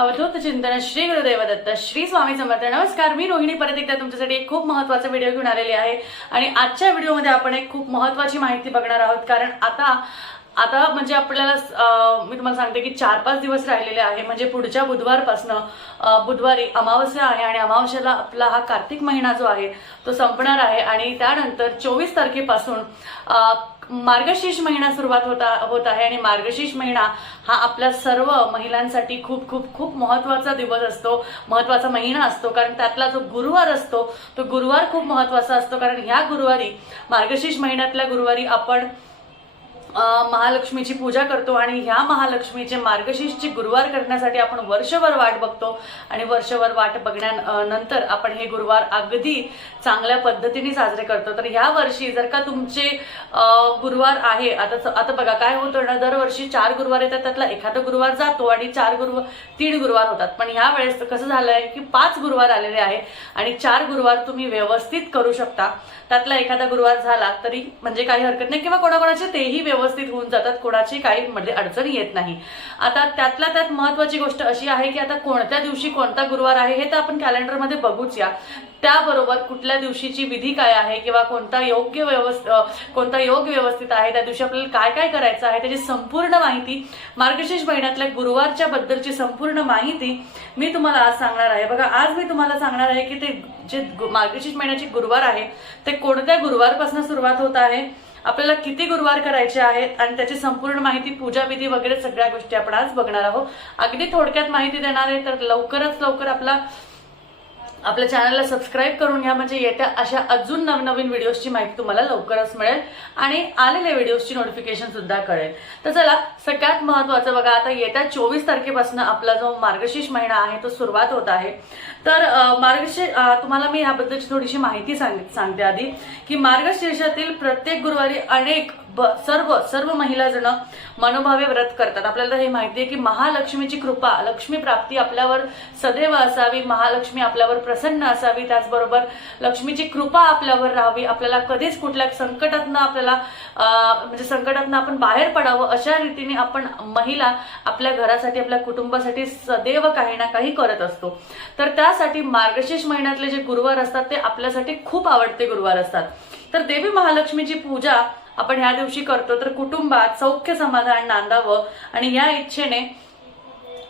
अवधूत चिंतन श्री गुरुदेव दत्त श्री स्वामी समर्थ. नमस्कार मी रोहिणी परत एकदा तुमच्यासाठी एक खूप महत्त्वाचा व्हिडिओ घेऊन आलेली आहे. आणि आजच्या व्हिडिओमध्ये आपण एक खूप महत्वाची माहिती बघणार आहोत. कारण आता आता म्हणजे आपल्याला मी तुम्हाला सांगते की चार पाच दिवस राहिलेले आहे. म्हणजे पुढच्या बुधवारपासनं बुधवारी अमावस्या आहे आणि अमावस्याला आपला हा कार्तिक महिना जो आहे तो संपणार आहे. आणि त्यानंतर चोवीस तारखेपासून मार्गशीर्ष महिना सुरुवात होता होत आहे आणि मार्गशीर्ष महिना हा आपल्या सर्व महिलांसाठी खूप खूप खूप महत्त्वाचा दिवस असतो महत्त्वाचा महिना असतो. कारण त्यातला जो गुरुवार असतो तो गुरुवार खूप महत्त्वाचा असतो. कारण ह्या गुरुवारी मार्गशीर्ष महिन्यातल्या गुरुवारी आपण महालक्ष्मीची पूजा करतो आणि ह्या महालक्ष्मीचे मार्गशीर्षची गुरुवार करण्यासाठी आपण वर्षभर वाट बघतो. आणि वर्षभर वाट बघण्यानंतर आपण हे गुरुवार अगदी चांगल्या पद्धतीने साजरे करतो. तर ह्या वर्षी जर का तुमचे गुरुवार आहे आता आता बघा काय होतं ना दरवर्षी चार गुरुवार येतात त्यातला एखादा गुरुवार जातो आणि चार गुरुवार तीन गुरुवार होतात. पण ह्या वेळेस कसं झालंय की पाच गुरुवार आलेले आहे आणि चार गुरुवार तुम्ही व्यवस्थित करू शकता. त्यातला एखादा गुरुवार झाला तरी म्हणजे काही हरकत नाही किंवा कोणाकोणाचे तेही व्यवस्थित व्यवस्थित होऊन जातात कोणाची काही म्हणजे अडचण येत नाही. आता त्यातल्या त्यात महत्वाची गोष्ट अशी आहे की आता कोणत्या दिवशी कोणता गुरुवार आहे हे तर आपण कॅलेंडरमध्ये बघूच या. त्याबरोबर कुठल्या दिवशीची विधी काय आहे किंवा कोणता योग्य व्यवस्थ कोणता योग व्यवस्थित आहे त्या दिवशी आपल्याला काय काय करायचं आहे त्याची संपूर्ण माहिती मार्गशीर्ष महिन्यातल्या गुरुवारच्या बद्दलची संपूर्ण माहिती मी तुम्हाला आज सांगणार आहे. बघा आज मी तुम्हाला सांगणार आहे की ते जे मार्गशीर्ष महिन्याचे गुरुवार आहे ते कोणत्या गुरुवारपासून सुरुवात होत आहे? आपल्याला किती गुरुवार करायचे आहेत आणि त्याची संपूर्ण माहिती पूजा विधी वगैरे सगळ्या गोष्टी आपण आज बघणार आहोत. अगदी थोडक्यात माहिती देणार आहे तर लवकरच लवकर आपला आपल्या चॅनलला सबस्क्राईब करून घ्या. म्हणजे येत्या अशा अजून नवनवीन व्हिडिओजची माहिती तुम्हाला लवकरच मिळेल आणि आलेल्या व्हिडिओजची नोटिफिकेशन सुद्धा कळेल. तर चला सगळ्यात महत्वाचं बघा आता येत्या चोवीस तारखेपासून आपला जो मार्गशीर्ष महिना आहे तो सुरुवात होत आहे. तर मार्गशीर्ष तुम्हाला मी ह्याबद्दलची थोडीशी माहिती सांग सांगते आधी की मार्गशीर्षातील प्रत्येक गुरुवारी अनेक ब- सर्व सर्व महिला जण मनोभावे व्रत करतात. आपल्याला हे माहिती आहे की महालक्ष्मीची कृपा लक्ष्मी प्राप्ती आपल्यावर सदैव असावी महालक्ष्मी आपल्यावर प्रसन्न असावी त्याचबरोबर लक्ष्मीची कृपा आपल्यावर राहावी. आपल्याला कधीच कुठल्या संकटातनं आपल्याला म्हणजे संकटातनं आपण बाहेर पडावं अशा रीतीने आपण महिला आपल्या घरासाठी आपल्या कुटुंबासाठी सदैव काही ना काही करत असतो. तर त्यासाठी मार्गशीर्ष महिन्यातले जे गुरुवार असतात ते आपल्यासाठी खूप आवडते गुरुवार असतात. तर देवी महालक्ष्मीची पूजा आपण ह्या दिवशी करतो तर कुटुंबात सौख्य समाधान नांदावं आणि या इच्छेने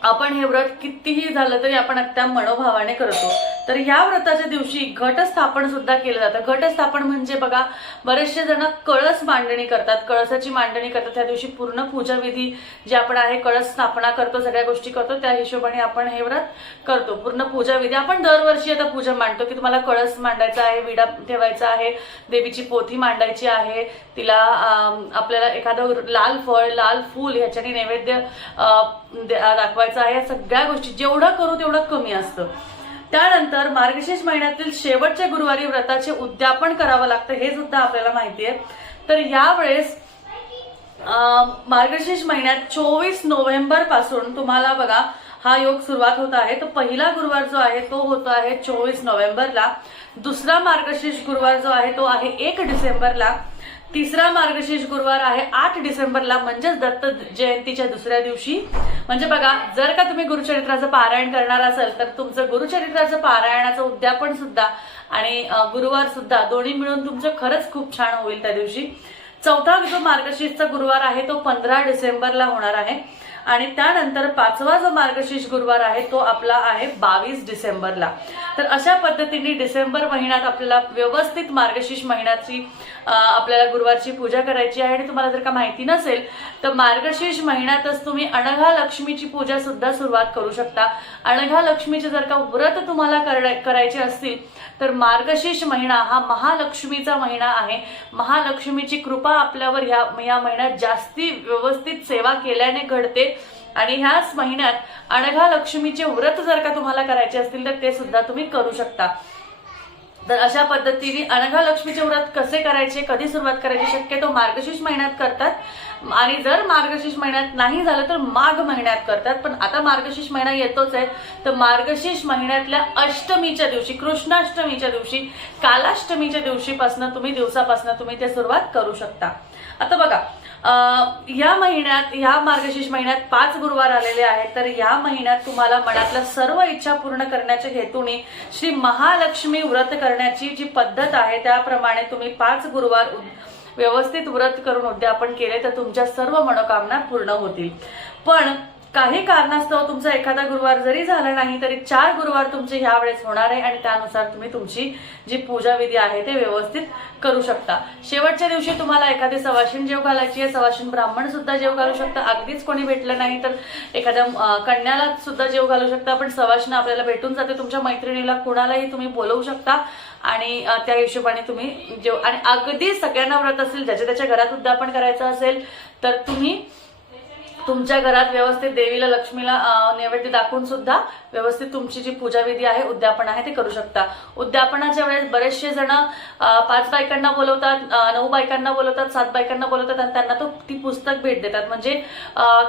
आपण हे व्रत कितीही झालं तरी आपण त्या मनोभावाने करतो. तर ह्या व्रताच्या दिवशी घटस्थापन सुद्धा केलं जातं. घटस्थापन म्हणजे बघा बरेचसे जण कळस मांडणी करतात. कळसाची मांडणी करतात. त्या दिवशी पूर्ण पूजा विधी जे आपण आहे कळस स्थापना करतो सगळ्या गोष्टी करतो त्या हिशोबाने आपण हे व्रत करतो. पूर्ण पूजा विधी आपण दरवर्षी आता पूजा मांडतो की तुम्हाला कळस मांडायचा आहे विडा ठेवायचा आहे देवीची पोथी मांडायची आहे तिला आपल्याला एखादं लाल फळ लाल फूल ह्याच्याने नैवेद्य दाखवायचं आहे. या सगळ्या गोष्टी. जेवढं करू तेवढं कमी असतं. त्यानंतर मार्गशीर्ष महिन्यातील शेवटच्या गुरुवारी व्रताचे उद्यापन करावं लागतं हे सुद्धा आपल्याला माहिती आहे. तर यावेळेस मार्गशीर्ष महिन्यात चोवीस नोव्हेंबरपासून तुम्हाला बघा हा योग सुरुवात होत आहे. तर पहिला गुरुवार जो आहे तो होतो आहे चोवीस नोव्हेंबरला. दुसरा मार्गशीर्ष गुरुवार जो आहे तो आहे एक डिसेंबरला. तिसरा मार्गशीर्ष गुरुवार आहे आठ डिसेंबरला म्हणजेच दत्त जयंतीच्या दुसऱ्या दिवशी. म्हणजे बघा जर का तुम्ही गुरुचरित्राचं पारायण करणार असाल तर तुमचं गुरुचरित्राचं पारायणाचं उद्यापन सुद्धा आणि गुरुवार सुद्धा दोन्ही मिळून तुमचं खरंच खूप छान होईल त्या दिवशी. चौथा जो मार्गशीर्षचा गुरुवार आहे तो पंधरा डिसेंबरला होणार आहे. आणि त्यानंतर पाचवा जो मार्गशीर्ष गुरुवार आहे तो आपला आहे बावीस डिसेंबरला. तर अशा पद्धतीने डिसेंबर महिन्यात आपल्याला व्यवस्थित मार्गशीर्ष महिन्याची आपल्याला गुरुवारची पूजा करायची आहे आणि तुम्हाला जर का माहिती नसेल तर मार्गशीर्ष महिन्यातच तुम्ही अनघा लक्ष्मीची पूजा सुद्धा सुरुवात करू शकता. अनघा लक्ष्मीचे जर का व्रत तुम्हाला करायचे असतील तर मार्गशीर्ष महिना हा महालक्ष्मीचा महिना आहे. महालक्ष्मीची कृपा आपल्यावर ह्या या महिन्यात जास्ती व्यवस्थित सेवा केल्याने घडते. आणि ह्याच महिन्यात अनघा लक्ष्मीचे व्रत जर का तुम्हाला करायचे असतील तर ते सुद्धा तुम्ही करू शकता. तर अशा पद्धतीने अनघा लक्ष्मीचे व्रत कसे करायचे कधी सुरुवात करायची शक्यतो मार्गशीर्ष महिन्यात करतात. आणि जर मार्गशीर्ष महिन्यात नाही झालं तर माघ महिन्यात करतात. पण आता मार्गशीर्ष महिना येतोच आहे. तर मार्गशीर्ष महिन्यातल्या अष्टमीच्या दिवशी कृष्णाष्टमीच्या दिवशी कालाष्टमीच्या दिवशीपासून तुम्ही दिवसापासून तुम्ही ते सुरुवात करू शकता. आता बघा या महिन्यात या मार्गशीर्ष महिन्यात पाच गुरुवार आलेले आहेत. तर या महिन्यात तुम्हाला मनातल्या सर्व इच्छा पूर्ण करण्याच्या हेतूने श्री महालक्ष्मी व्रत करण्याची जी पद्धत आहे त्याप्रमाणे तुम्ही पाच गुरुवार उद- व्यवस्थित व्रत करून उद्यापन केले तर तुमच्या सर्व मनोकामना पूर्ण होतील. पण काही कारणास्तव तुमचा एखादा गुरुवार जरी झाला नाही तरी चार गुरुवार तुमचे ह्या वेळेस होणार आहे आणि त्यानुसार तुम्ही तुमची जी पूजा विधी आहे ते व्यवस्थित करू शकता. शेवटच्या दिवशी तुम्हाला एखादी सवाशीण जेव घालायची आहे सवाशीण ब्राह्मण सुद्धा जेव घालू शकता. अगदीच कोणी भेटलं नाही तर एखाद्या कन्याला सुद्धा जेव घालू शकता. पण सवाशीण आपल्याला भेटून जाते. तुमच्या मैत्रिणीला कुणालाही तुम्ही बोलवू शकता आणि त्या हिशोबाने तुम्ही जेव आणि अगदी सगळ्यांना व्रत असेल ज्याच्या त्याच्या घरात उद्यापन करायचं असेल तर तुम्ही तुमच्या घरात व्यवस्थित देवीला लक्ष्मीला नैवेद्य दाखवून सुद्धा व्यवस्थित तुमची जी पूजा विधी आहे उद्यापन आहे ते करू शकता. उद्यापनाच्या वेळेस बरेचसे जण पाच बायकांना बोलवतात नऊ बायकांना बोलवतात सात बायकांना बोलवतात आणि त्यांना तो ती पुस्तक भेट देतात. म्हणजे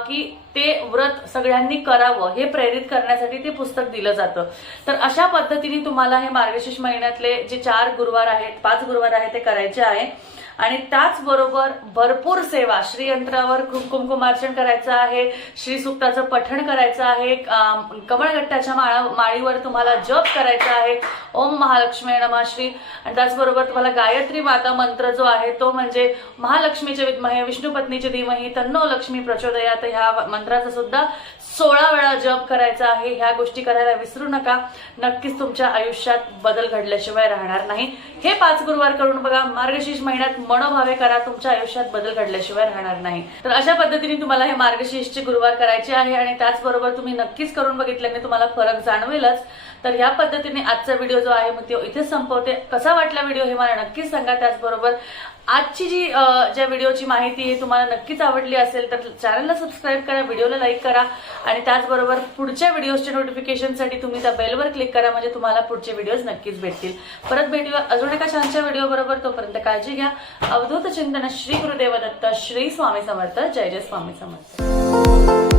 की ते व्रत सगळ्यांनी करावं हे प्रेरित करण्यासाठी ते पुस्तक दिलं जातं. तर अशा पद्धतीने तुम्हाला हे मार्गशीर्ष महिन्यातले जे चार गुरुवार आहेत पाच गुरुवार आहेत ते करायचे आहे. आणि त्याचबरोबर भरपूर सेवा श्रीयंत्रावर कु- कुंकुमार्चन करायचं आहे श्री सुक्ताचं पठण करायचं आहे कमळगट्टाच्या माळा माळीवर तुम्हाला जप करायचा आहे. ओम महालक्ष्मी नमः श्री आणि त्याचबरोबर तुम्हाला गायत्री माता मंत्र जो आहे तो म्हणजे महालक्ष्मीचे विद्महे विष्णू पत्नीचे धीमही तन्नो लक्ष्मी प्रचोदयात ह्या मंत्राचा सुद्धा सोळा वेळा जप करायचा आहे. ह्या गोष्टी करायला विसरू नका. नक्कीच तुमच्या आयुष्यात बदल घडल्याशिवाय राहणार नाही. हे पाच गुरुवार करून बघा मार्गशीर्ष महिन्यात मनोभावे करा. तुमच्या आयुष्यात बदल घडल्याशिवाय राहणार नाही. तर अशा पद्धतीने तुम्हाला हे मार्गशीर्षचे गुरुवार करायचे आहे आणि त्याचबरोबर तुम्ही नक्कीच करून बघितल्याने तुम्हाला फरक जाणवेलच. तर ह्या पद्धतीने आजचा व्हिडिओ जो आहे मग तो इथेच संपवते. कसा वाटला व्हिडिओ हे मला नक्कीच सांगा. त्याचबरोबर आजची जी ज्या व्हिडिओची माहिती आहे तुम्हाला नक्कीच आवडली असेल तर चॅनलला सबस्क्राईब करा व्हिडिओला लाईक करा आणि त्याचबरोबर पुढच्या व्हिडिओच्या नोटिफिकेशनसाठी तुम्ही त्या बेलवर क्लिक करा म्हणजे तुम्हाला पुढचे व्हिडिओज नक्कीच भेटतील. परत भेटूया अजून एका छानच्या व्हिडिओ बरोबर तोपर्यंत काळजी घ्या. अवधूत चिंतन श्री गुरुदेव दत्त श्री स्वामी समर्थ जय जय स्वामी समर्थ.